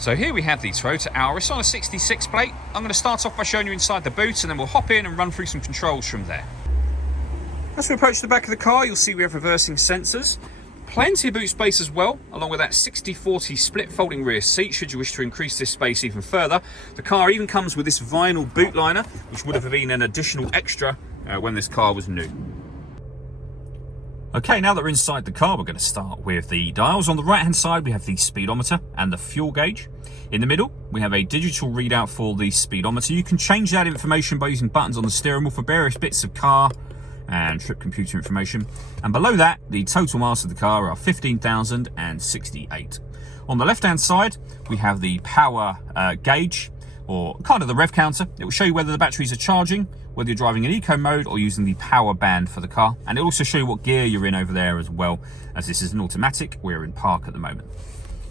So here we have the Toyota Auris on a 66 plate. I'm going to start off by showing you inside the boot and then we'll hop in and run through some controls from there. As we approach the back of the car, you'll see we have reversing sensors. Plenty of boot space as well, along with that 60/40 split folding rear seat should you wish to increase this space even further. The car even comes with this vinyl boot liner, which would have been an additional extra when this car was new. Okay, now that we're inside the car, we're going to start with the dials. On the right hand side we have the speedometer and the fuel gauge. In the middle we have a digital readout for the speedometer. You can change that information by using buttons on the steering wheel for various bits of car and trip computer information. And below that, the total miles of the car are 15,068. On the left hand side we have the power gauge, or kind of the rev counter. It will show you whether the batteries are charging, whether you're driving in eco mode or using the power band for the car. And it'll also show you what gear you're in over there as well, as this is an automatic. We're in park at the moment.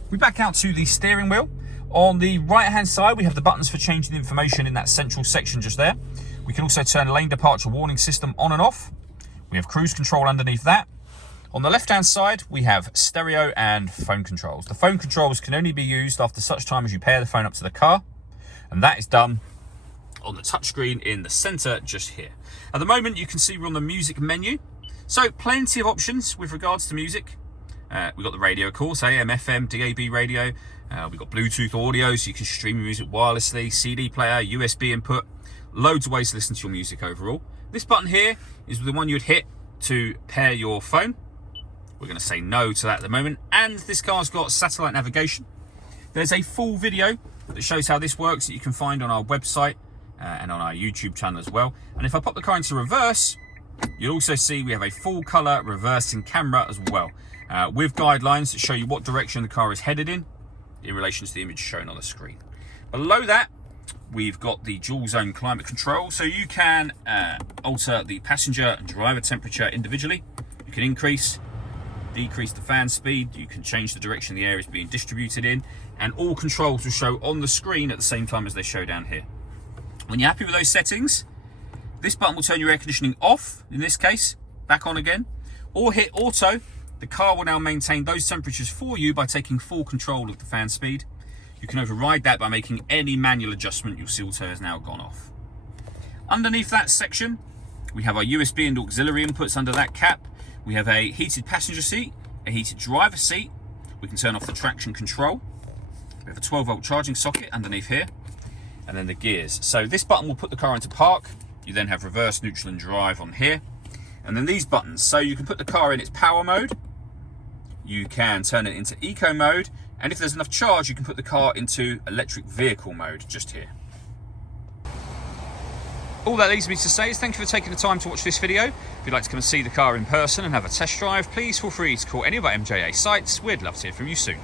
We back out to the steering wheel. On the right hand side we have the buttons for changing the information in that central section just there. We can also turn lane departure warning system on and off. We have cruise control underneath that. On the left hand side we have stereo and phone controls. The phone controls can only be used after such time as you pair the phone up to the car, and that is done on the touchscreen in the center just here. At the moment you can see we're on the music menu, so plenty of options with regards to music. We've got the radio, of course, AM, FM, DAB radio. We've got Bluetooth audio, so you can stream your music wirelessly, CD player, USB input, loads of ways to listen to your music overall. This button here is the one you'd hit to pair your phone. We're going to say no to that at the moment. And this car's got satellite navigation. There's a full video that shows how this works that you can find on our website and on our YouTube channel as well. And if I pop the car into reverse, you'll also see we have a full color reversing camera as well, with guidelines that show you what direction the car is headed in relation to the image shown on the screen. Below that, we've got the dual zone climate control, so you can alter the passenger and driver temperature individually. You can increase, decrease the fan speed, you can change the direction the air is being distributed in, and all controls will show on the screen at the same time as they show down here. When you're happy with those settings, this button will turn your air conditioning off, in this case, back on again, or hit auto. The car will now maintain those temperatures for you by taking full control of the fan speed. You can override that by making any manual adjustment. You'll see auto has now gone off. Underneath that section, we have our USB and auxiliary inputs under that cap. We have a heated passenger seat, a heated driver seat. We can turn off the traction control. We have a 12-volt charging socket underneath here, and then the gears. So this button will put the car into park. You then have reverse, neutral and drive on here. And then these buttons, so you can put the car in its power mode, you can turn it into eco mode, and if there's enough charge you can put the car into electric vehicle mode just here. All that leaves me to say is thank you for taking the time to watch this video. If you'd like to come and see the car in person and have a test drive, please feel free to call any of our MJA sites. We'd love to hear from you soon.